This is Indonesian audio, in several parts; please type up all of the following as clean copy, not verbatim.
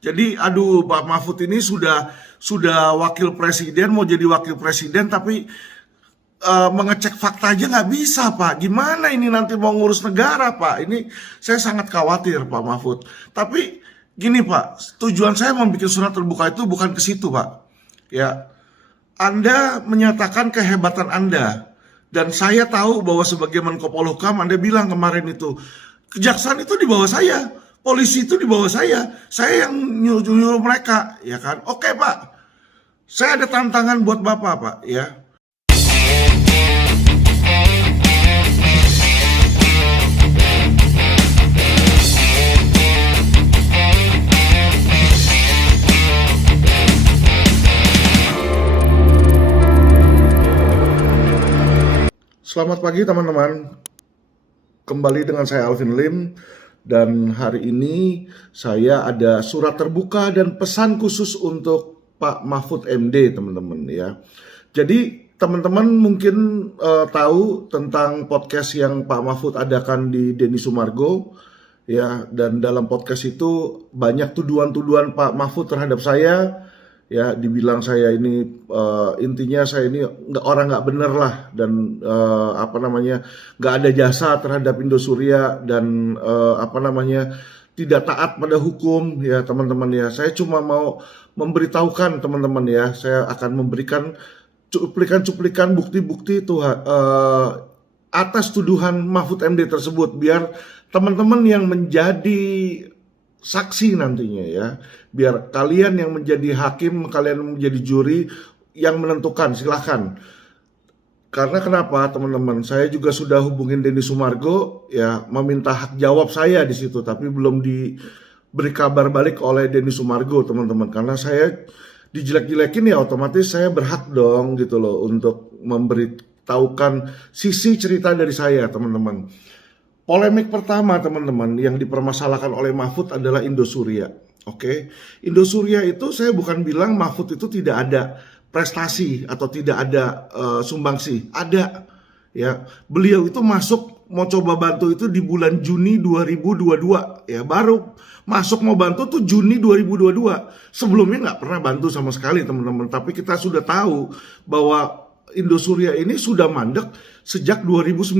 Jadi aduh, Pak Mahfud ini sudah wakil presiden, mau jadi wakil presiden tapi mengecek fakta aja nggak bisa, Pak. Gimana ini nanti mau ngurus negara, Pak? Ini saya sangat khawatir, Pak Mahfud. Tapi gini, Pak, tujuan saya membuat surat terbuka itu bukan ke situ, Pak. Ya, Anda menyatakan kehebatan Anda, dan saya tahu bahwa sebagai Menko Polhukam Anda bilang kemarin itu, kejaksaan itu di bawah saya, polisi itu di bawah saya yang nyuruh mereka, ya kan? Oke, Pak, saya ada tantangan buat Bapak, Pak, ya. Selamat pagi teman-teman, kembali dengan saya Alvin Lim, dan hari ini saya ada surat terbuka dan pesan khusus untuk Pak Mahfud MD, teman-teman ya. Jadi teman-teman mungkin tahu tentang podcast yang Pak Mahfud adakan di Denny Sumargo ya, dan dalam podcast itu banyak tuduhan-tuduhan Pak Mahfud terhadap saya. Ya, dibilang saya ini intinya saya ini orang nggak bener lah, dan nggak ada jasa terhadap Indosuria, dan tidak taat pada hukum ya teman-teman ya. Saya cuma mau memberitahukan teman-teman ya, saya akan memberikan cuplikan-cuplikan bukti-bukti itu atas tuduhan Mahfud MD tersebut, biar teman-teman yang menjadi saksi nantinya ya, biar kalian yang menjadi hakim, kalian yang menjadi juri yang menentukan, silahkan. Karena kenapa teman-teman, saya juga sudah hubungin Denny Sumargo ya, meminta hak jawab saya di situ, tapi belum diberi kabar balik oleh Denny Sumargo teman-teman. Karena saya dijelek-jelekin ya, otomatis saya berhak dong gitu loh untuk memberitahukan sisi cerita dari saya teman-teman. Polemik pertama teman-teman yang dipermasalahkan oleh Mahfud adalah Indosuria. Oke, Indosuria itu saya bukan bilang Mahfud itu tidak ada prestasi atau tidak ada sumbangsi, ada ya. Beliau itu masuk mau coba bantu itu di bulan Juni 2022 ya, baru masuk mau bantu tuh Juni 2022. Sebelumnya nggak pernah bantu sama sekali teman-teman. Tapi kita sudah tahu bahwa Indosuria ini sudah mandek sejak 2019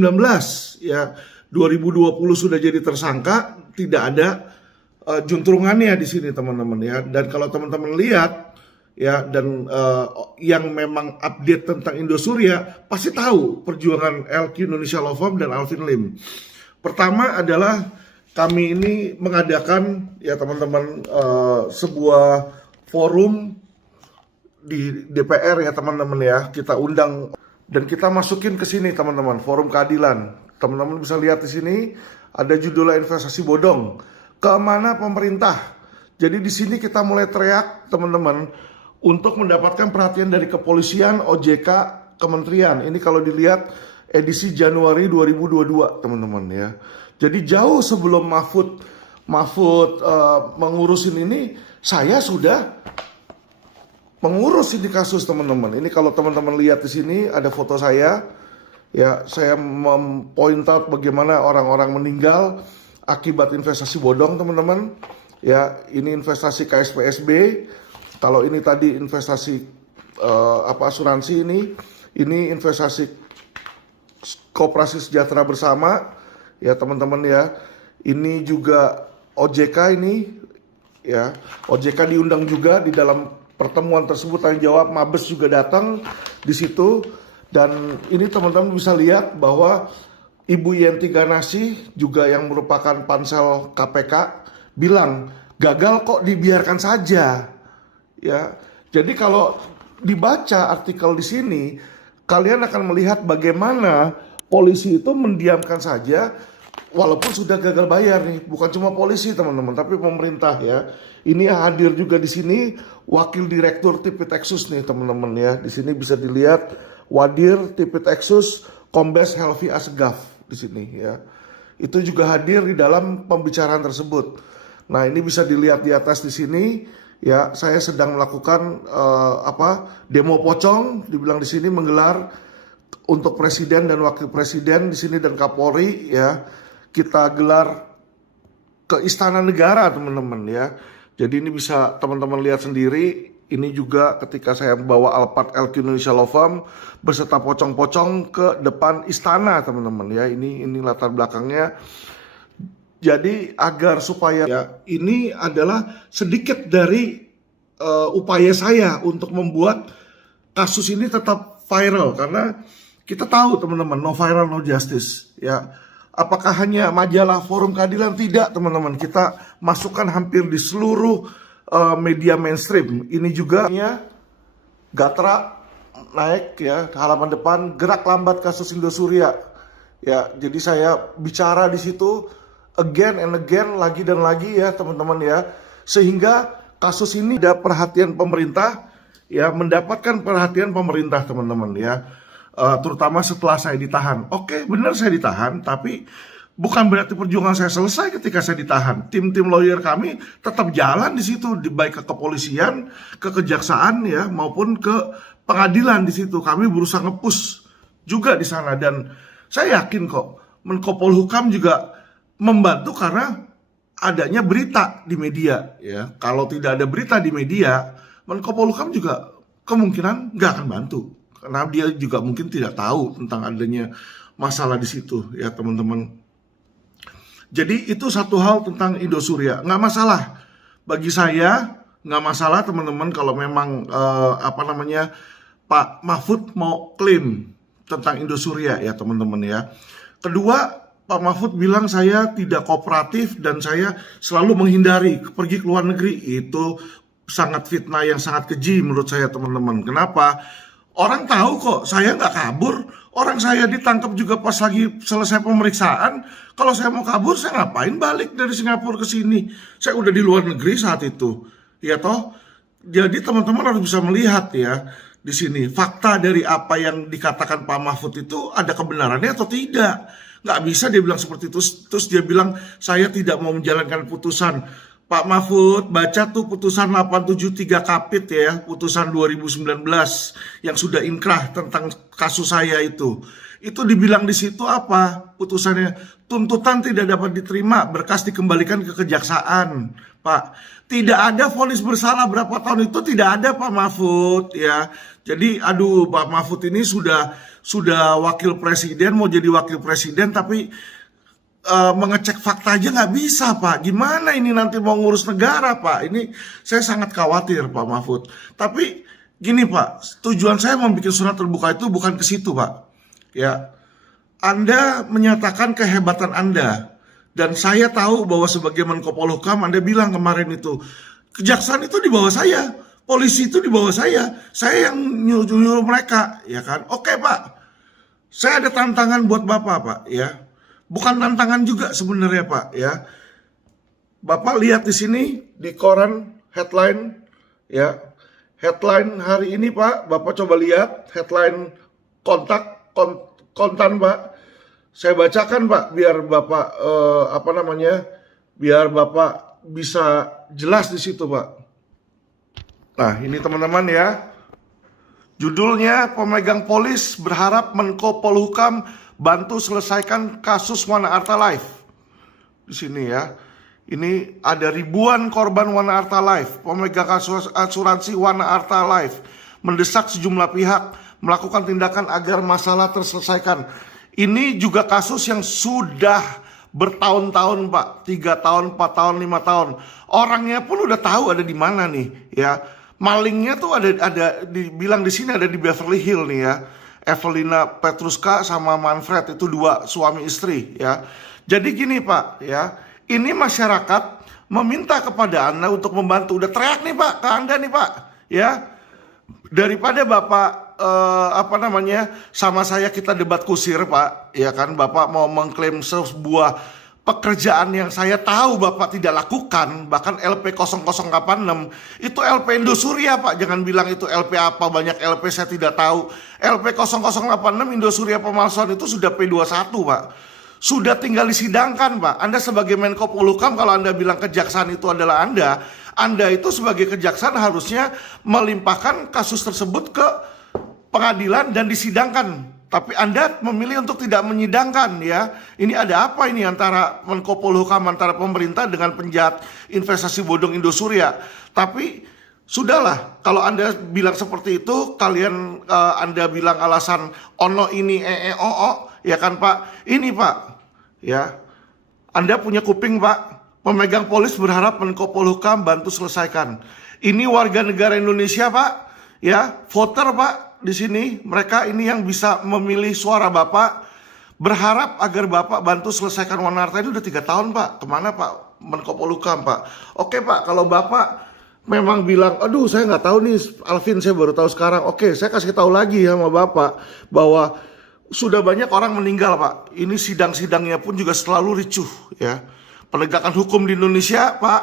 ya. 2020 sudah jadi tersangka, tidak ada juntrungannya di sini teman-teman ya. Dan kalau teman-teman lihat ya, dan yang memang update tentang Indosuria pasti tahu perjuangan LQ Indonesia Law Firm dan Alvin Lim. Pertama adalah kami ini mengadakan ya teman-teman sebuah forum di DPR ya teman-teman ya. Kita undang dan kita masukin ke sini teman-teman, forum keadilan. Teman-teman bisa lihat di sini ada judulnya investasi bodong. Kemana pemerintah? Jadi di sini kita mulai teriak teman-teman untuk mendapatkan perhatian dari kepolisian, OJK, kementerian. Ini kalau dilihat edisi Januari 2022 teman-teman ya. Jadi jauh sebelum Mahfud mengurusin ini, saya sudah mengurus ini kasus teman-teman. Ini kalau teman-teman lihat di sini ada foto saya. Ya, saya mempoint out bagaimana orang-orang meninggal akibat investasi bodong teman-teman. Ya, ini investasi KSPSB. Kalau ini tadi investasi asuransi, ini investasi Koperasi Sejahtera Bersama. Ya teman-teman ya. Ini juga OJK ini. Ya, OJK diundang juga di dalam pertemuan tersebut, tanya jawab, Mabes juga datang di situ. Dan ini teman-teman bisa lihat bahwa Ibu Yenti Ganasih juga yang merupakan pansel KPK bilang gagal kok dibiarkan saja. Ya, jadi kalau dibaca artikel di sini, kalian akan melihat bagaimana polisi itu mendiamkan saja walaupun sudah gagal bayar nih. Bukan cuma polisi teman-teman, tapi pemerintah ya. Ini hadir juga di sini Wakil Direktur Tipitexus nih teman-teman ya. Di sini bisa dilihat Wadir Tipitexus Kombes Helvi Asegaf di sini ya. Itu juga hadir di dalam pembicaraan tersebut. Nah, ini bisa dilihat di atas di sini ya. Saya sedang melakukan demo pocong, dibilang di sini menggelar untuk presiden dan wakil presiden di sini dan Kapolri ya. Kita gelar ke Istana Negara teman-teman ya. Jadi ini bisa teman-teman lihat sendiri. Ini juga ketika saya membawa Alphard LQ Indonesia Law Firm beserta pocong-pocong ke depan istana, teman-teman ya. Ini latar belakangnya. Jadi agar supaya ya, ini adalah sedikit dari upaya saya untuk membuat kasus ini tetap viral, karena kita tahu teman-teman, no viral no justice ya. Apakah hanya majalah Forum Keadilan? Tidak, teman-teman. Kita masukkan hampir di seluruh media mainstream. Ini juga Gatra naik ya, halaman depan, gerak lambat kasus Indosuria. Ya, jadi saya bicara di situ again and again, lagi dan lagi ya, teman-teman ya. Sehingga kasus ini ada perhatian pemerintah ya, mendapatkan perhatian pemerintah, teman-teman ya. Terutama setelah saya ditahan. Oke, benar saya ditahan, tapi bukan berarti perjuangan saya selesai ketika saya ditahan. Tim-tim lawyer kami tetap jalan di situ, baik ke kepolisian, ke kejaksaan ya, maupun ke pengadilan di situ. Kami berusaha nge-push juga di sana, dan saya yakin kok Menko Polhukam juga membantu karena adanya berita di media ya. Kalau tidak ada berita di media, Menko Polhukam juga kemungkinan nggak akan bantu, karena dia juga mungkin tidak tahu tentang adanya masalah di situ ya, teman-teman. Jadi itu satu hal tentang Indosuria. Nggak masalah bagi saya, nggak masalah teman-teman kalau memang Pak Mahfud mau klaim tentang Indosuria ya, teman-teman ya. Kedua, Pak Mahfud bilang saya tidak kooperatif dan saya selalu menghindari pergi ke luar negeri. Itu sangat fitnah yang sangat keji menurut saya, teman-teman. Kenapa? Orang tahu kok saya nggak kabur. Orang saya ditangkap juga pas lagi selesai pemeriksaan. Kalau saya mau kabur, saya ngapain balik dari Singapura ke sini? Saya udah di luar negeri saat itu. Ya toh? Jadi teman-teman harus bisa melihat ya di sini fakta dari apa yang dikatakan Pak Mahfud itu ada kebenarannya atau tidak. Nggak bisa dia bilang seperti itu. Terus dia bilang saya tidak mau menjalankan putusan. Pak Mahfud, baca tuh putusan 873 Kapit ya, putusan 2019 yang sudah inkrah tentang kasus saya itu. Itu dibilang di situ apa putusannya? Tuntutan tidak dapat diterima, berkas dikembalikan ke kejaksaan, Pak. Tidak ada vonis bersalah berapa tahun itu, tidak ada Pak Mahfud ya. Jadi aduh, Pak Mahfud ini sudah wakil presiden, mau jadi wakil presiden tapi mengecek fakta aja nggak bisa, Pak. Gimana ini nanti mau ngurus negara, Pak? Ini saya sangat khawatir, Pak Mahfud. Tapi gini, Pak, tujuan saya membuat surat terbuka itu bukan ke situ, Pak. Ya, Anda menyatakan kehebatan Anda, dan saya tahu bahwa sebagai Menko Polhukam Anda bilang kemarin itu kejaksaan itu di bawah saya, polisi itu di bawah saya yang nyuruh mereka, ya kan? Oke, Pak. Saya ada tantangan buat Bapak, Pak, ya. Bukan tantangan juga sebenarnya, Pak ya. Bapak lihat di sini di koran headline ya. Headline hari ini, Pak. Bapak coba lihat headline kontan, Pak. Saya bacakan, Pak, biar Bapak biar Bapak bisa jelas di situ, Pak. Nah, ini teman-teman ya. Judulnya, pemegang polis berharap Menko Polhukam bantu selesaikan kasus Wana Arta Life. Di sini ya. Ini ada ribuan korban Wana Arta Life. Pemegang kasus asuransi Wana Arta Life mendesak sejumlah pihak melakukan tindakan agar masalah terselesaikan. Ini juga kasus yang sudah bertahun-tahun, Pak. 3 tahun, 4 tahun, 5 tahun. Orangnya pun udah tahu ada di mana nih, ya. Malingnya tuh ada dibilang di sini ada di Beverly Hills nih ya. Evelina Petruska sama Manfred, itu 2 suami istri ya. Jadi gini, Pak ya, ini masyarakat meminta kepada Anda untuk membantu. Udah teriak nih, Pak, ke Anda nih, Pak ya. Daripada Bapak sama saya kita debat kusir, Pak ya kan. Bapak mau mengklaim sebuah pekerjaan yang saya tahu Bapak tidak lakukan, bahkan LP 0086 itu LP Indosuria, Pak. Jangan bilang itu LP apa, banyak LP saya tidak tahu. LP 0086 Indosuria pemalsuan itu sudah P21, Pak. Sudah tinggal disidangkan, Pak. Anda sebagai Menko Polhukam, kalau Anda bilang kejaksaan itu adalah Anda itu sebagai kejaksaan harusnya melimpahkan kasus tersebut ke pengadilan dan disidangkan Tapi Anda memilih untuk tidak menyidangkan ya. Ini ada apa ini antara Menko Polhukam, antara pemerintah dengan penjahat investasi bodong Indosuria. Tapi sudahlah, kalau Anda bilang seperti itu, kalian Anda bilang alasan ono ini ya kan Pak. Ini Pak, ya. Anda punya kuping Pak. Pemegang polis berharap Menko Polhukam bantu selesaikan. Ini warga negara Indonesia Pak, ya, voter Pak. Di sini mereka ini yang bisa memilih suara Bapak, berharap agar Bapak bantu selesaikan Wana Arta ini udah 3 tahun Pak. Kemana Pak Menko Polhukam Pak? Oke Pak, kalau Bapak memang bilang, aduh saya nggak tahu nih Alvin, saya baru tahu sekarang. Oke, saya kasih tahu lagi sama Bapak bahwa sudah banyak orang meninggal Pak. Ini sidang-sidangnya pun juga selalu ricuh ya. Penegakan hukum di Indonesia Pak,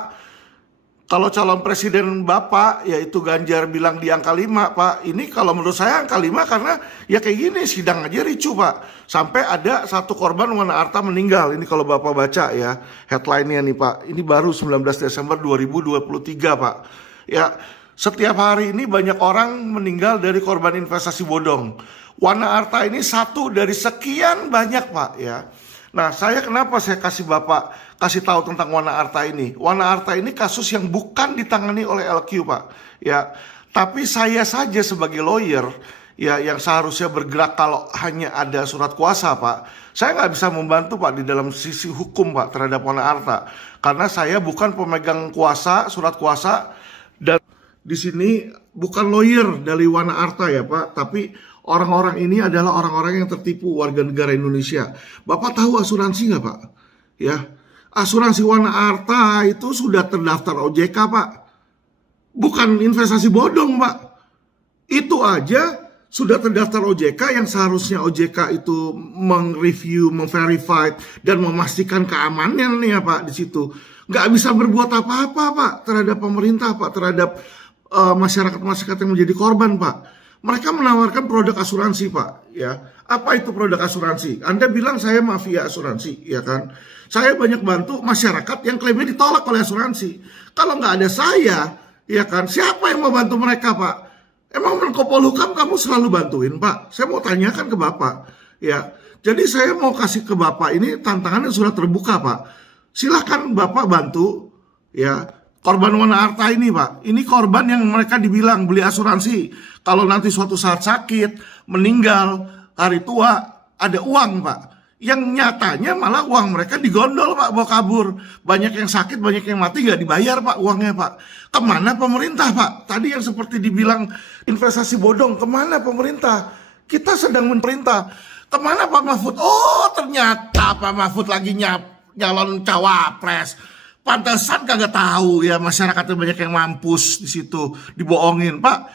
kalau calon presiden Bapak yaitu Ganjar bilang di angka 5 Pak, ini kalau menurut saya angka 5 karena ya kayak gini sidang aja ricuh Pak. Sampai ada 1 korban Wana Arta meninggal. Ini kalau Bapak baca ya headline-nya nih Pak. Ini baru 19 Desember 2023 Pak. Ya, setiap hari ini banyak orang meninggal dari korban investasi bodong. Wana Arta ini 1 dari sekian banyak Pak ya. Nah, kenapa saya kasih tahu tentang Wana Arta ini? Wana Arta ini kasus yang bukan ditangani oleh LQ Pak, ya. Tapi saya saja sebagai lawyer, ya, yang seharusnya bergerak kalau hanya ada surat kuasa Pak. Saya nggak bisa membantu Pak di dalam sisi hukum Pak terhadap Wana Arta, karena saya bukan pemegang kuasa, surat kuasa, dan di sini bukan lawyer dari Wana Arta ya Pak, tapi orang-orang ini adalah orang-orang yang tertipu warga negara Indonesia. Bapak tahu asuransi nggak Pak? Ya, asuransi Wana Arta itu sudah terdaftar OJK Pak. Bukan investasi bodong Pak. Itu aja sudah terdaftar OJK yang seharusnya OJK itu mereview, memverify dan memastikan keamanan nih ya Pak di situ. Nggak bisa berbuat apa-apa Pak terhadap pemerintah Pak, terhadap masyarakat-masyarakat yang menjadi korban Pak. Mereka menawarkan produk asuransi Pak, ya. Apa itu produk asuransi? Anda bilang saya mafia asuransi, ya kan? Saya banyak bantu masyarakat yang klaimnya ditolak oleh asuransi. Kalau nggak ada saya, ya kan? Siapa yang mau bantu mereka Pak? Emang Menko Polhukam kamu selalu bantuin Pak? Saya mau tanyakan ke Bapak, ya. Jadi saya mau kasih ke Bapak ini tantangan yang sudah terbuka Pak. Silakan Bapak bantu, ya. Korban Wana Arta ini Pak, ini korban yang mereka dibilang beli asuransi. Kalau nanti suatu saat sakit, meninggal, hari tua, ada uang Pak. Yang nyatanya malah uang mereka digondol Pak, bawa kabur. Banyak yang sakit, banyak yang mati gak dibayar Pak uangnya Pak. Kemana pemerintah Pak? Tadi yang seperti dibilang investasi bodong, kemana pemerintah? Kita sedang memerintah. Kemana Pak Mahfud? Oh ternyata Pak Mahfud lagi nyalon cawapres. Pantesan kagak tahu ya, masyarakatnya banyak yang mampus di situ, dibohongin Pak,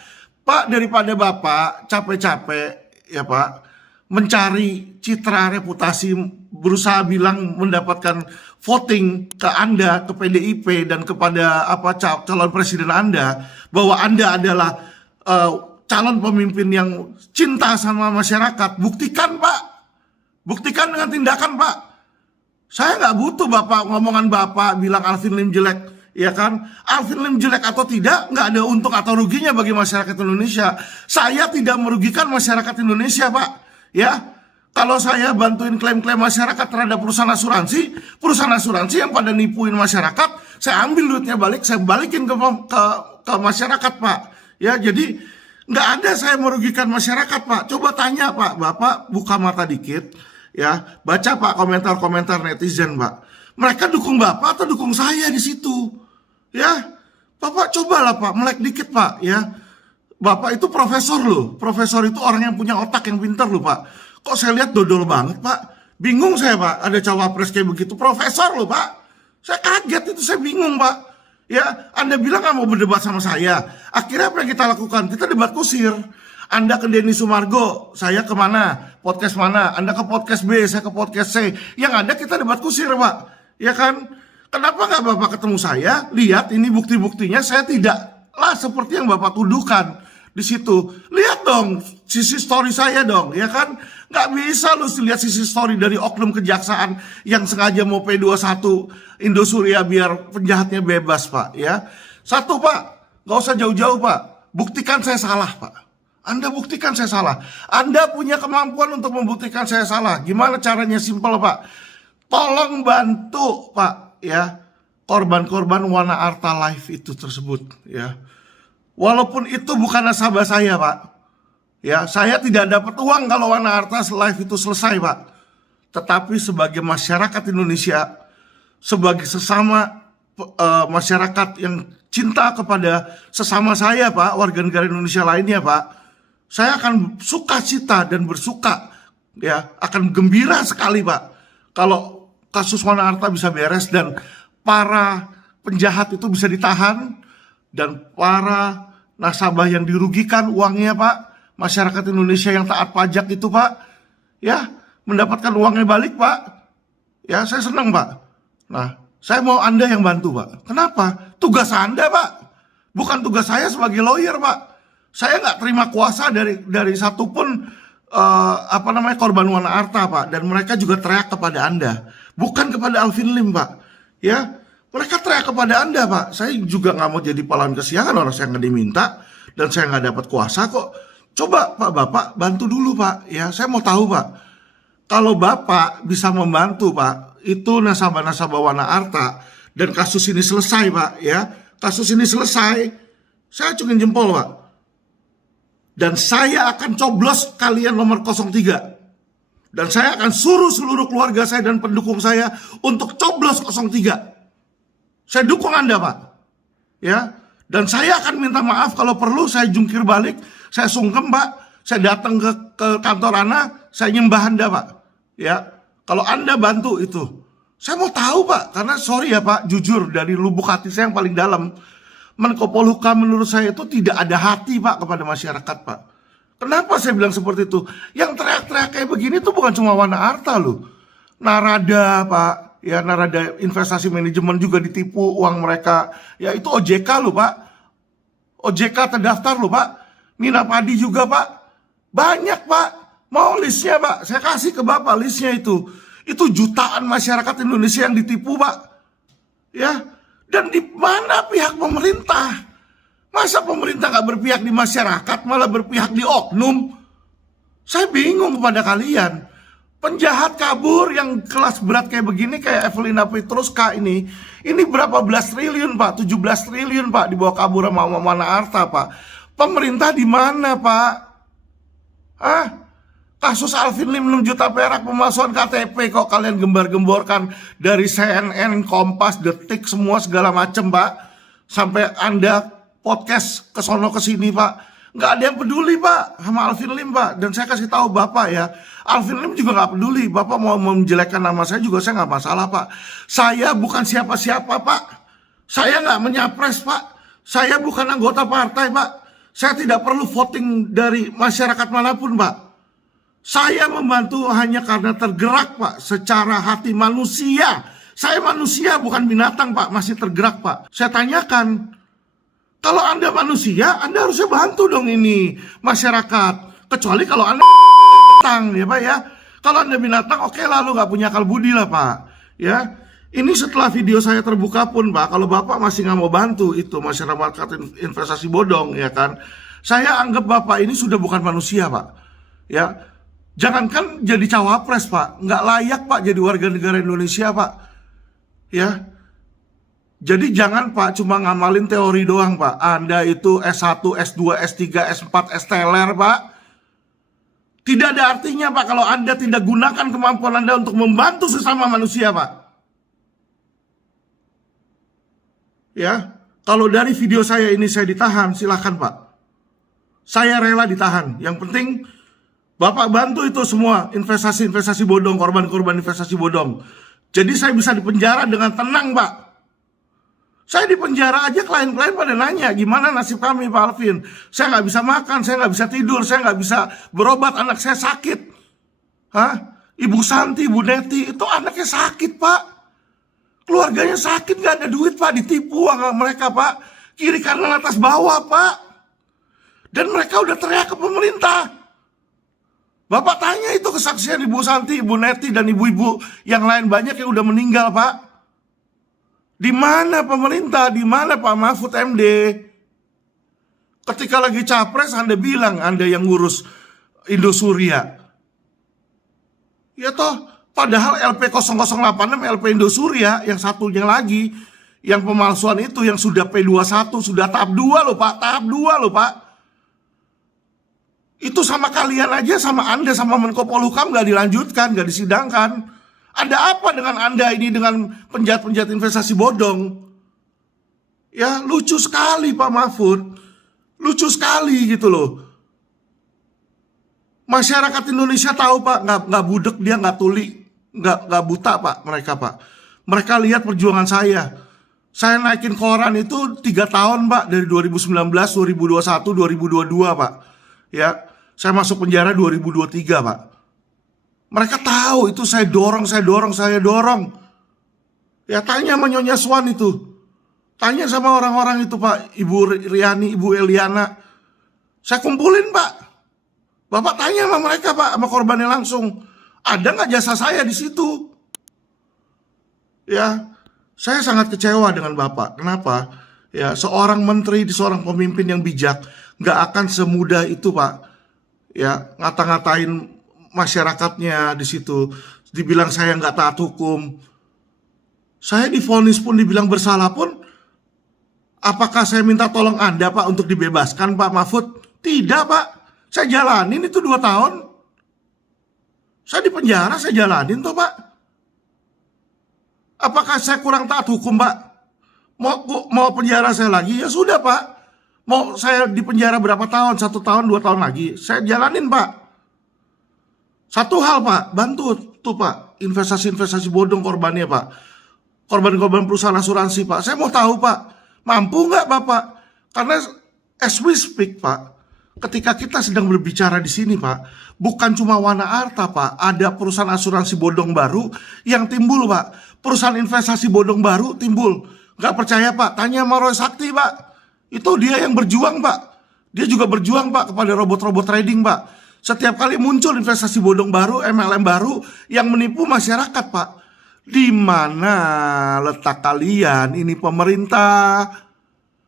daripada Bapak capek-capek ya Pak mencari citra reputasi, berusaha bilang mendapatkan voting ke Anda, ke PDIP dan kepada calon presiden Anda, bahwa Anda adalah calon pemimpin yang cinta sama masyarakat. Buktikan Pak, buktikan dengan tindakan Pak. Saya nggak butuh Bapak ngomongan Bapak bilang Alvin Lim jelek, ya kan? Alvin Lim jelek atau tidak, nggak ada untung atau ruginya bagi masyarakat Indonesia. Saya tidak merugikan masyarakat Indonesia Pak, ya. Kalau saya bantuin klaim-klaim masyarakat terhadap perusahaan asuransi yang pada nipuin masyarakat, saya ambil duitnya balik, saya balikin ke masyarakat Pak. Ya, jadi nggak ada saya merugikan masyarakat Pak. Coba tanya Pak, Bapak buka mata dikit. Ya, baca Pak komentar-komentar netizen Pak. Mereka dukung Bapak atau dukung saya di situ? Ya, Bapak cobalah Pak, melek dikit Pak. Ya, Bapak itu profesor loh. Profesor itu orang yang punya otak yang pintar loh Pak. Kok saya lihat dodol banget Pak? Bingung saya Pak, ada cawapres kayak begitu. Profesor loh Pak. Saya kaget itu, saya bingung Pak. Ya, Anda bilang nggak mau berdebat sama saya. Akhirnya apa yang kita lakukan? Kita debat kusir. Anda ke Denny Sumargo, saya kemana? Podcast mana? Anda ke podcast B, saya ke podcast C. Yang ada kita debat kusir Pak, ya kan? Kenapa nggak Bapak ketemu saya? Lihat ini bukti-buktinya, saya tidaklah seperti yang Bapak tuduhkan di situ. Lihat dong sisi story saya dong, ya kan? Nggak bisa lu lihat sisi story dari oknum kejaksaan yang sengaja mau P21 Indosuria biar penjahatnya bebas Pak, ya. Satu Pak, nggak usah jauh-jauh Pak, buktikan saya salah Pak. Anda buktikan saya salah. Anda punya kemampuan untuk membuktikan saya salah. Gimana caranya? Simpel, Pak. Tolong bantu, Pak, ya, korban-korban Wana Arta Live itu tersebut, ya. Walaupun itu bukan nasabah saya, Pak. Ya, saya tidak dapat uang kalau Wana Arta Live itu selesai, Pak. Tetapi sebagai masyarakat Indonesia, sebagai sesama masyarakat yang cinta kepada sesama saya, Pak, warga negara Indonesia lainnya, Pak, saya akan sukacita dan bersuka, ya, akan gembira sekali, Pak, kalau kasus Wana Arta bisa beres dan para penjahat itu bisa ditahan dan para nasabah yang dirugikan uangnya, Pak, masyarakat Indonesia yang taat pajak itu, Pak, ya, mendapatkan uangnya balik, Pak. Ya, saya senang, Pak. Nah, saya mau Anda yang bantu, Pak. Kenapa? Tugas Anda, Pak. Bukan tugas saya sebagai lawyer, Pak. Saya nggak terima kuasa dari satupun korban Wana Arta, Pak. Dan mereka juga teriak kepada Anda, bukan kepada Alvin Lim, Pak. Ya, mereka teriak kepada Anda, Pak. Saya juga nggak mau jadi pahlawan kesiangan, orang saya nggak diminta dan saya nggak dapat kuasa kok. Coba, Pak, Bapak bantu dulu, Pak. Ya, saya mau tahu, Pak. Kalau Bapak bisa membantu, Pak, itu nasabah-nasabah Wana Arta dan kasus ini selesai, Pak, ya. Kasus ini selesai, saya acungin jempol, Pak. Dan saya akan coblos kalian nomor 03. Dan saya akan suruh seluruh keluarga saya dan pendukung saya untuk coblos 03. Saya dukung Anda, Pak. Ya. Dan saya akan minta maaf kalau perlu saya jungkir balik, saya sungkem, Pak. Saya datang ke kantor Anda, saya nyembah Anda, Pak. Ya. Kalau Anda bantu itu, saya mau tahu, Pak. Karena sorry ya, Pak, jujur dari lubuk hati saya yang paling dalam, Menko Polhukam menurut saya itu tidak ada hati, Pak, kepada masyarakat, Pak. Kenapa saya bilang seperti itu? Yang teriak-teriak kayak begini tuh bukan cuma Wana Arta loh. Narada, Pak, ya, Narada Investasi Manajemen juga ditipu uang mereka. Ya, itu OJK loh, Pak. OJK terdaftar loh, Pak. Nina Padi juga, Pak. Banyak, Pak. Mau listnya, Pak? Saya kasih ke Bapak listnya itu. Itu jutaan masyarakat Indonesia yang ditipu, Pak. Ya. Dan di mana pihak pemerintah? Masa pemerintah nggak berpihak di masyarakat, malah berpihak di oknum? Saya bingung kepada kalian. Penjahat kabur yang kelas berat kayak begini, kayak Evelina Petruska ini berapa belas triliun, Pak? 17 triliun, Pak, dibawa kabur sama Wana Arta, Pak. Pemerintah di mana, Pak? Hah? Kasus Alvin Lim 6 juta perak pemalsuan KTP kok kalian gembar-gemborkan dari CNN, Kompas, Detik, semua segala macem, Pak. Sampai Anda podcast ke sono ke sini, Pak. Nggak ada yang peduli, Pak, sama Alvin Lim, Pak. Dan saya kasih tahu Bapak ya, Alvin Lim juga nggak peduli. Bapak mau menjelekkan nama saya juga saya nggak masalah, Pak. Saya bukan siapa-siapa, Pak. Saya nggak menyapres, Pak. Saya bukan anggota partai, Pak. Saya tidak perlu voting dari masyarakat manapun, Pak. Saya membantu hanya karena tergerak, Pak, secara hati manusia. Saya manusia, bukan binatang, Pak, masih tergerak, Pak. Saya tanyakan, kalau Anda manusia, Anda harusnya bantu dong ini masyarakat. Kecuali kalau Anda binatang, ya, Pak, ya. Kalau Anda binatang, oke, lalu nggak punya akal budi lah, Pak. Ya, ini setelah video saya terbuka pun, Pak, kalau Bapak masih nggak mau bantu itu masyarakat investasi bodong, ya kan. Saya anggap Bapak ini sudah bukan manusia, Pak. Ya. Jangankan jadi cawapres, Pak, nggak layak, Pak, jadi warga negara Indonesia, Pak. Ya, jadi jangan, Pak, cuma ngamalin teori doang, Pak. Anda itu S1, S2, S3, S4, S-teler, Pak. Tidak ada artinya, Pak, kalau Anda tidak gunakan kemampuan Anda untuk membantu sesama manusia, Pak. Ya, kalau dari video saya ini saya ditahan, silakan, Pak. Saya rela ditahan. Yang penting Bapak bantu itu semua investasi-investasi bodong, korban-korban investasi bodong. Jadi saya bisa dipenjara dengan tenang, Pak. Saya dipenjara aja, klien-klien pada nanya, gimana nasib kami, Pak Alvin? Saya nggak bisa makan, saya nggak bisa tidur, saya nggak bisa berobat, anak saya sakit. Hah? Ibu Santi, Ibu Neti, itu anaknya sakit, Pak. Keluarganya sakit, nggak ada duit, Pak. Ditipu mereka, Pak. Kiri kanan atas bawah, Pak. Dan mereka udah teriak ke pemerintah. Bapak tanya itu kesaksian Ibu Santi, Ibu Neti, dan ibu-ibu yang lain banyak yang udah meninggal, Pak. Di mana pemerintah? Di mana Pak Mahfud MD? Ketika lagi capres Anda bilang Anda yang ngurus Indosuria. Ya toh, padahal LP 0086 LP Indosuria yang satunya lagi yang pemalsuan itu yang sudah P21 sudah tahap 2 loh Pak, tahap 2 loh Pak. Itu sama kalian aja, sama Anda sama Menko Polhukam nggak dilanjutkan, nggak disidangkan. Ada apa dengan Anda ini dengan penjahat-penjahat investasi bodong? Ya lucu sekali Pak Mahfud, lucu sekali gitu loh. Masyarakat Indonesia tahu Pak, nggak budek dia, nggak tuli, nggak buta Pak mereka Pak. Mereka lihat perjuangan saya. Saya naikin koran itu 3 tahun Pak, dari 2019, 2021, 2022 Pak. Ya, saya masuk penjara 2023 Pak. Mereka tahu itu saya dorong. Ya tanya sama Nyonya Swan itu. Tanya sama orang-orang itu Pak, Ibu Riani, Ibu Eliana. Saya kumpulin Pak. Bapak tanya sama mereka Pak, sama korbannya langsung. Ada nggak jasa saya di situ? Ya, saya sangat kecewa dengan Bapak. Kenapa? Ya, seorang menteri, seorang pemimpin yang bijak, nggak akan semudah itu Pak. Ya, ngata-ngatain masyarakatnya di situ. Dibilang saya nggak taat hukum. Saya divonis pun dibilang bersalah pun. Apakah saya minta tolong Anda Pak untuk dibebaskan Pak Mahfud? Tidak Pak. Saya jalanin itu 2 tahun. Saya di penjara, saya jalanin toh Pak. Apakah saya kurang taat hukum Pak? Mau penjara saya lagi? Ya sudah Pak. Mau saya di penjara berapa tahun? 1 tahun, 2 tahun lagi? Saya jalanin Pak. Satu hal Pak, bantu tuh Pak. Investasi-investasi bodong korbannya Pak. Korban-korban perusahaan asuransi Pak. Saya mau tahu Pak. Mampu nggak Bapak? Karena as we speak Pak, ketika kita sedang berbicara di sini Pak, bukan cuma Wana Arta Pak, ada perusahaan asuransi bodong baru yang timbul Pak. Perusahaan investasi bodong baru timbul. Gak percaya Pak, tanya sama Roy Sakti Pak. Itu dia yang berjuang Pak. Dia juga berjuang Pak kepada robot-robot trading Pak. Setiap kali muncul investasi bodong baru, MLM baru yang menipu masyarakat Pak. Di mana letak kalian? Ini pemerintah.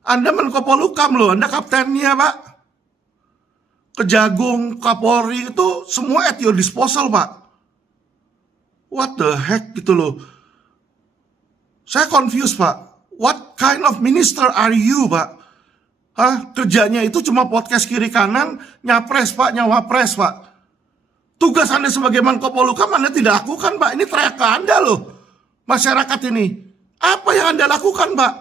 Anda Menko Polhukam loh, Anda kaptennya Pak. Kejagung, Kapolri itu semua at your disposal Pak. What the heck gitu loh. Saya confused Pak. What kind of minister are you Pak? Kerjanya itu cuma podcast kiri kanan, nyapres Pak, nyawapres Pak. Tugas Anda sebagai Menko Polhukam Anda tidak lakukan Pak. Ini teriak ke Anda loh, masyarakat ini. Apa yang Anda lakukan Pak?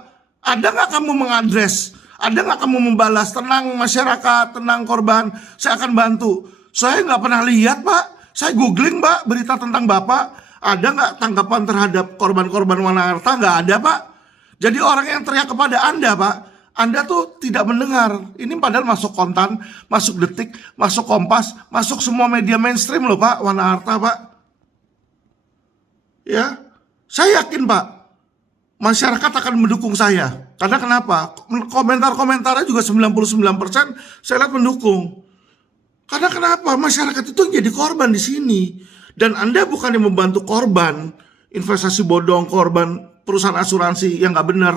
Ada nggak kamu mengadres? Ada nggak kamu membalas? Tenang masyarakat, tenang korban, saya akan bantu. Saya nggak pernah lihat Pak. Saya googling Pak berita tentang Bapak. Ada nggak tanggapan terhadap korban-korban Wana Arta? Nggak ada Pak. Jadi orang yang teriak kepada Anda Pak, Anda tuh tidak mendengar. Ini padahal masuk Kontan, masuk Detik, masuk Kompas, masuk semua media mainstream loh Pak, Wana Arta Pak. Ya, saya yakin Pak, masyarakat akan mendukung saya. Karena kenapa? Komentar-komentarnya juga 99% saya lihat mendukung. Karena kenapa? Masyarakat itu jadi korban di sini. Dan Anda bukan yang membantu korban investasi bodong, korban perusahaan asuransi yang nggak benar.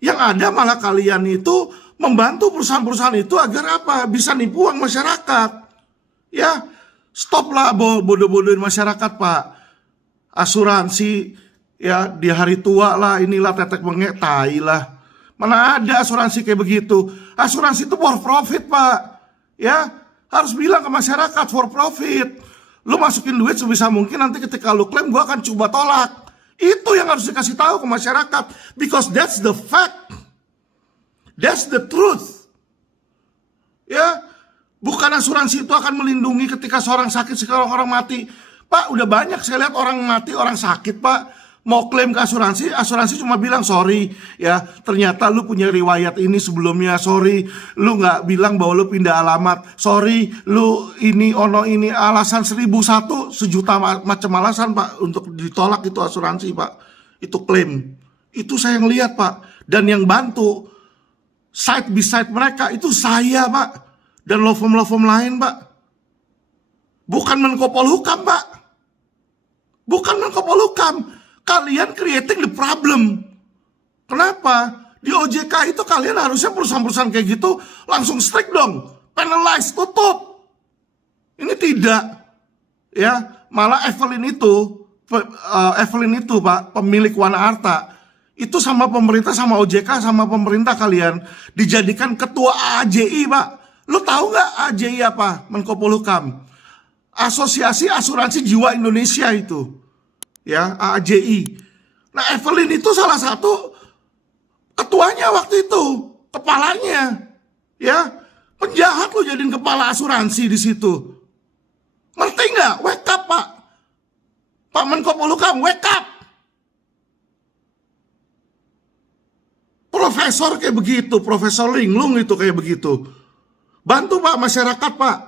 Yang ada malah kalian itu membantu perusahaan-perusahaan itu agar apa? Bisa nipu uang masyarakat. Ya, stoplah bodoh-bodohin masyarakat Pak. Asuransi ya di hari tua lah, inilah tetek bengek, tai lah. Mana ada asuransi kayak begitu? Asuransi itu for profit Pak. Ya, harus bilang ke masyarakat for profit. Lu masukin duit sebisa mungkin, nanti ketika lu klaim gue akan coba tolak. Itu yang harus dikasih tahu ke masyarakat. Because that's the fact. That's the truth. Ya, bukan asuransi itu akan melindungi ketika seorang sakit, sekarang orang mati. Pak, udah banyak saya lihat orang mati, orang sakit Pak. Mau klaim ke asuransi, asuransi cuma bilang sorry ya, ternyata lu punya riwayat ini sebelumnya, sorry lu nggak bilang bahwa lu pindah alamat, sorry lu ini ono ini, alasan 1001 sejuta macam alasan Pak untuk ditolak itu asuransi Pak. Itu klaim. Itu saya yang lihat Pak. Dan yang bantu side by side mereka itu saya Pak, dan law firm lain Pak. Bukan Menko Polhukam Pak. Bukan Menko Polhukam. Kalian creating the problem. Kenapa? Di OJK itu kalian harusnya perusahaan-perusahaan kayak gitu langsung strict dong, penalize, tutup. Ini tidak, ya. Malah Evelyn itu Pak, pemilik Wana Arta, itu sama pemerintah, sama OJK, sama pemerintah kalian dijadikan ketua AAJI, Pak. Lu tahu nggak AAJI apa? Menko Polhukam, Asosiasi Asuransi Jiwa Indonesia itu, ya, AAJI. Nah, Evelyn itu salah satu ketuanya waktu itu, kepalanya, ya. Penjahat lu jadiin kepala asuransi di situ. Ngerti nggak? Wake up, Pak. Pak Menko Polhukam, wake up. Profesor kayak begitu, Profesor Linglung itu kayak begitu. Bantu Pak masyarakat, Pak.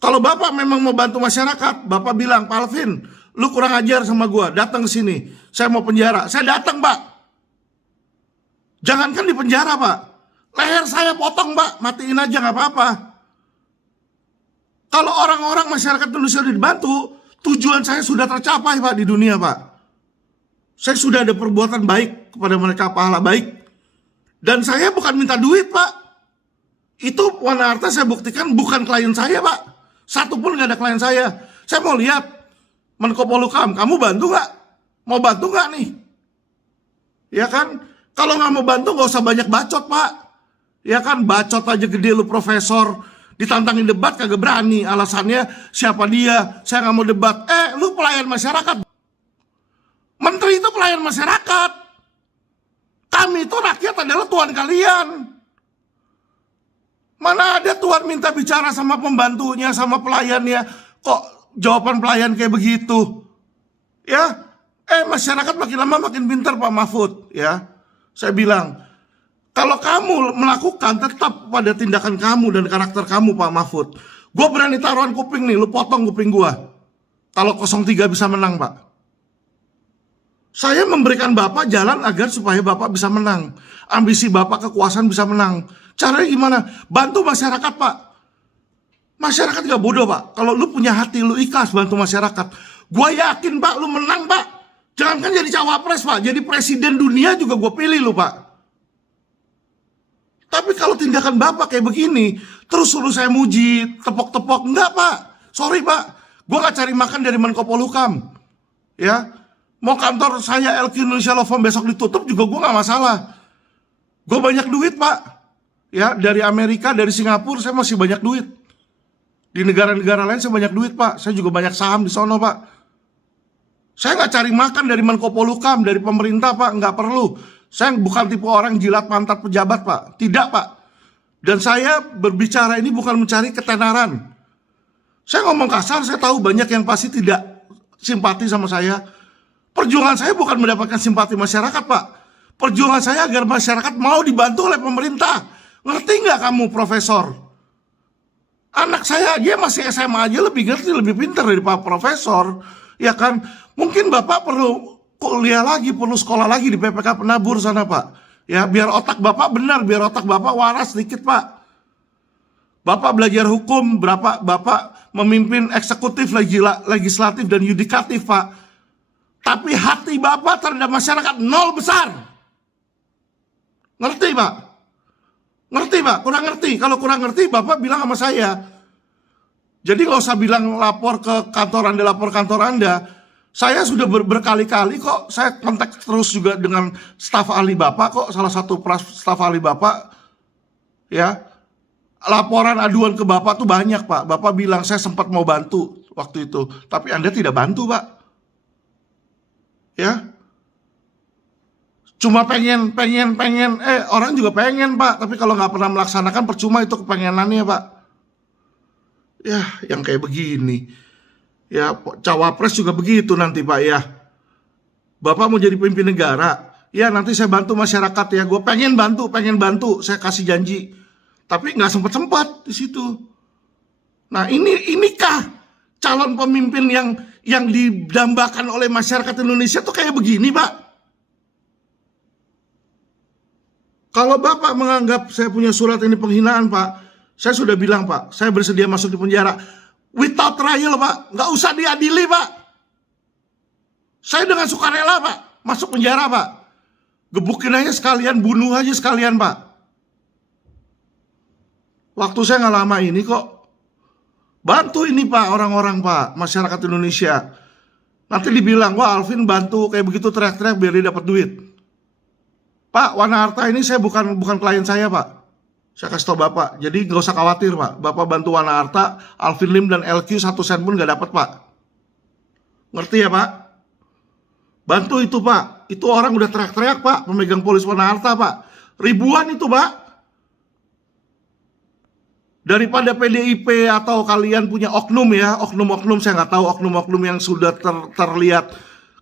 Kalau Bapak memang mau bantu masyarakat, Bapak bilang, Pak Alvin, lu kurang ajar sama gua, datang ke sini. Saya mau penjara. Saya datang, Pak. Jangankan di penjara, Pak. Leher saya potong, Pak. Matiin aja, nggak apa-apa. Kalau orang-orang masyarakat Indonesia dibantu, tujuan saya sudah tercapai, Pak, di dunia, Pak. Saya sudah ada perbuatan baik kepada mereka, pahala baik. Dan saya bukan minta duit, Pak. Itu Wana Arta saya buktikan bukan klien saya, Pak. Satu pun nggak ada klien saya. Saya mau lihat, Menko Polhukam, kamu bantu nggak? Mau bantu nggak nih? Ya kan? Kalau nggak mau bantu nggak usah banyak bacot, Pak. Ya kan, bacot aja gede lu profesor. Ditantangin debat kagak berani. Alasannya siapa dia? Saya nggak mau debat. Lu pelayan masyarakat. Menteri itu pelayan masyarakat. Kami itu rakyat adalah tuan kalian. Mana ada tuan minta bicara sama pembantunya, sama pelayannya. Kok jawaban pelayan kayak begitu? Ya, masyarakat makin lama makin pintar, Pak Mahfud. Ya, saya bilang, kalau kamu melakukan tetap pada tindakan kamu dan karakter kamu, Pak Mahfud. Gue berani taruhan kuping nih, lu potong kuping gue. Kalau 03 bisa menang, Pak. Saya memberikan Bapak jalan agar supaya Bapak bisa menang. Ambisi Bapak kekuasaan bisa menang. Caranya gimana? Bantu masyarakat, Pak. Masyarakat gak bodoh, Pak. Kalau lu punya hati, lu ikhlas bantu masyarakat. Gue yakin, Pak, lu menang, Pak. Jangankan jadi cawapres, Pak. Jadi presiden dunia juga gue pilih lu, Pak. Tapi kalau tindakan Bapak kayak begini, terus suruh saya muji, tepok-tepok. Enggak, Pak. Sorry, Pak. Gue gak cari makan dari Menko Polhukam. Ya. Mau kantor saya LQ Indonesia Law Firm besok ditutup juga gue gak masalah. Gue banyak duit, Pak. Ya, dari Amerika, dari Singapura saya masih banyak duit. Di negara-negara lain saya banyak duit, Pak. Saya juga banyak saham di sono, Pak. Saya nggak cari makan dari Menko Polhukam, dari pemerintah, Pak. Nggak perlu. Saya bukan tipe orang jilat pantat pejabat, Pak. Tidak, Pak. Dan saya berbicara ini bukan mencari ketenaran. Saya ngomong kasar, saya tahu banyak yang pasti tidak simpati sama saya. Perjuangan saya bukan mendapatkan simpati masyarakat, Pak. Perjuangan saya agar masyarakat mau dibantu oleh pemerintah. Ngerti nggak kamu, Profesor? Anak saya aja masih SMA aja lebih ngerti, lebih pintar dari Pak Profesor. Ya kan? Mungkin Bapak perlu kuliah lagi, perlu sekolah lagi di PPK Penabur sana, Pak. Ya, biar otak Bapak benar, biar otak Bapak waras sedikit, Pak. Bapak belajar hukum, Bapak memimpin eksekutif, legislatif, dan yudikatif, Pak. Tapi hati Bapak terhadap masyarakat nol besar. Ngerti, Pak? Ngerti, Pak? Kurang ngerti. Kalau kurang ngerti, Bapak bilang sama saya. Jadi nggak usah bilang lapor ke kantor Anda, lapor kantor Anda. Saya sudah berkali-kali kok, saya kontak terus juga dengan staf ahli Bapak kok, salah satu staf ahli Bapak. Ya, laporan aduan ke Bapak tuh banyak, Pak. Bapak bilang saya sempat mau bantu waktu itu, tapi Anda tidak bantu, Pak. Ya, cuma pengen, orang juga pengen, Pak. Tapi kalau nggak pernah melaksanakan, percuma itu kepengenannya, Pak. Ya, yang kayak begini. Ya, cawapres juga begitu nanti, Pak, ya. Bapak mau jadi pemimpin negara. Ya, nanti saya bantu masyarakat ya. Gue pengen bantu. Saya kasih janji. Tapi nggak sempat di situ. Nah, inikah calon pemimpin yang didambakan oleh masyarakat Indonesia tuh kayak begini, Pak? Kalau Bapak menganggap saya punya surat ini penghinaan, Pak, saya sudah bilang, Pak, saya bersedia masuk di penjara. Without trial, Pak. Nggak usah diadili, Pak. Saya dengan sukarela, Pak, masuk penjara, Pak. Gebukin aja sekalian, bunuh aja sekalian, Pak. Waktu saya nggak lama ini kok. Bantu ini, Pak, orang-orang, Pak, masyarakat Indonesia. Nanti dibilang, wah Alvin bantu kayak begitu teriak-teriak biar dia dapat duit. Pak, Wana Arta ini saya bukan klien saya, Pak. Saya kasih tau Bapak, jadi nggak usah khawatir, Pak. Bapak bantu Wana Arta, Alvin Lim dan LQ 1 sen pun nggak dapat, Pak. Ngerti ya, Pak? Bantu itu, Pak. Itu orang udah teriak-teriak, Pak, pemegang polis Wana Arta, Pak. Ribuan itu, Pak. Daripada PDIP atau kalian punya oknum ya, oknum-oknum, saya nggak tahu oknum-oknum yang sudah terlihat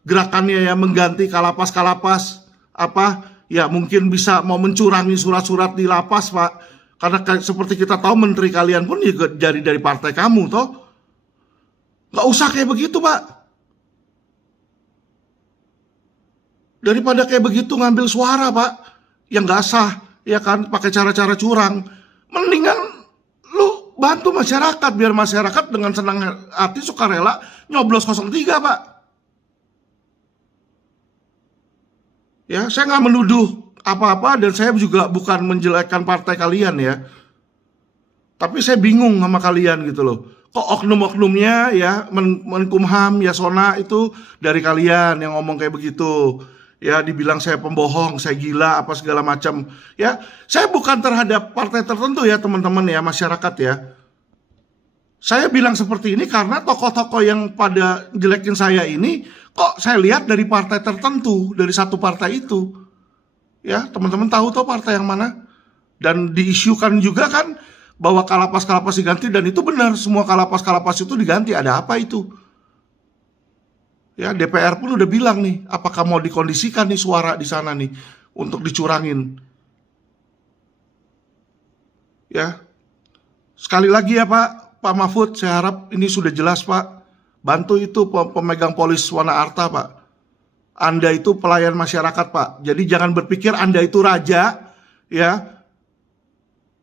gerakannya ya, mengganti kalapas-kalapas apa ya, mungkin bisa mau mencurangi surat-surat di lapas, Pak. Karena seperti kita tahu menteri kalian pun juga dari partai kamu toh. Nggak usah kayak begitu, Pak. Daripada kayak begitu ngambil suara, Pak, yang nggak sah ya kan, pakai cara-cara curang. Mendingan lu bantu masyarakat, biar masyarakat dengan senang hati sukarela nyoblos 03, Pak. Ya, saya nggak menuduh apa-apa dan saya juga bukan menjelekkan partai kalian ya. Tapi saya bingung sama kalian gitu loh. Kok oknum-oknumnya ya, Menkumham, Yasona itu dari kalian yang ngomong kayak begitu. Ya, dibilang saya pembohong, saya gila, apa segala macam. Ya, saya bukan terhadap partai tertentu ya teman-teman ya, masyarakat ya. Saya bilang seperti ini karena tokoh-tokoh yang pada jelekin saya ini, kok saya lihat dari partai tertentu, dari satu partai itu. Ya, teman-teman tahu tuh partai yang mana? Dan diisukan juga kan bahwa kalapas-kalapas diganti, dan itu benar, semua kalapas-kalapas itu diganti. Ada apa itu? Ya, DPR pun udah bilang nih, apakah mau dikondisikan nih suara di sana nih untuk dicurangin. Ya. Sekali lagi ya Pak Mahfud, saya harap ini sudah jelas, Pak. Bantu itu pemegang polis Wana Arta, Pak. Anda itu pelayan masyarakat, Pak. Jadi jangan berpikir Anda itu raja, ya.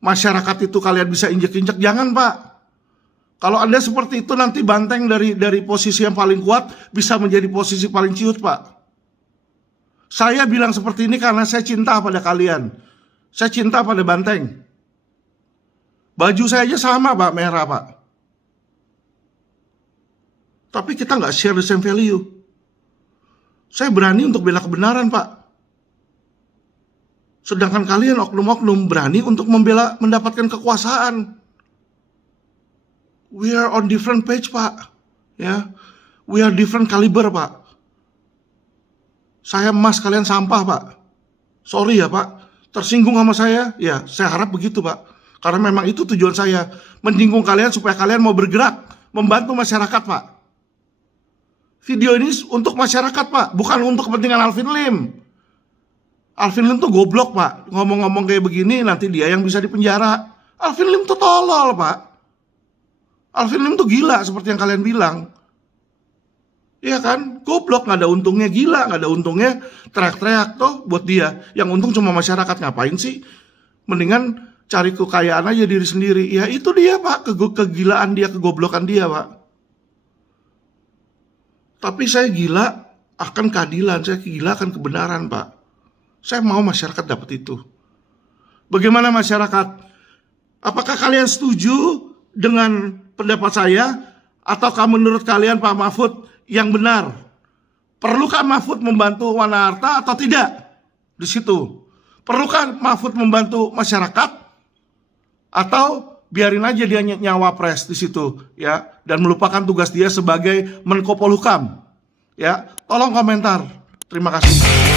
Masyarakat itu kalian bisa injek-injek, jangan, Pak. Kalau Anda seperti itu nanti banteng dari posisi yang paling kuat bisa menjadi posisi paling ciut, Pak. Saya bilang seperti ini karena saya cinta pada kalian. Saya cinta pada banteng. Baju saya aja sama, Pak, merah, Pak. Tapi kita nggak share the same value. Saya berani untuk bela kebenaran, Pak. Sedangkan kalian oknum-oknum berani untuk mendapatkan kekuasaan. We are on different page, Pak. Ya, we are different caliber, Pak. Saya emas, kalian sampah, Pak. Sorry ya, Pak. Tersinggung sama saya, ya saya harap begitu, Pak. Karena memang itu tujuan saya, menyinggung kalian supaya kalian mau bergerak, membantu masyarakat, Pak. Video ini untuk masyarakat, Pak, bukan untuk kepentingan Alvin Lim. Alvin Lim tuh goblok, Pak. Ngomong-ngomong kayak begini, nanti dia yang bisa dipenjara. Alvin Lim tuh tolol, Pak. Alvin Lim tuh gila seperti yang kalian bilang. Iya kan? Goblok, nggak ada untungnya, gila, nggak ada untungnya, teriak-teriak toh buat dia. Yang untung cuma masyarakat, ngapain sih? Mendingan cari kekayaan aja diri sendiri. Ya itu dia, Pak, kegilaan dia, kegoblokan dia, Pak. Tapi saya gila akan keadilan, saya gila akan kebenaran, Pak. Saya mau masyarakat dapat itu. Bagaimana masyarakat? Apakah kalian setuju dengan pendapat saya, ataukah menurut kalian Pak Mahfud yang benar? Perlukah Mahfud membantu Wana Arta atau tidak? Di situ. Perlukah Mahfud membantu masyarakat atau biarin aja dia nyawa pres di situ ya, dan melupakan tugas dia sebagai Menko Polhukam? Ya, tolong komentar. Terima kasih.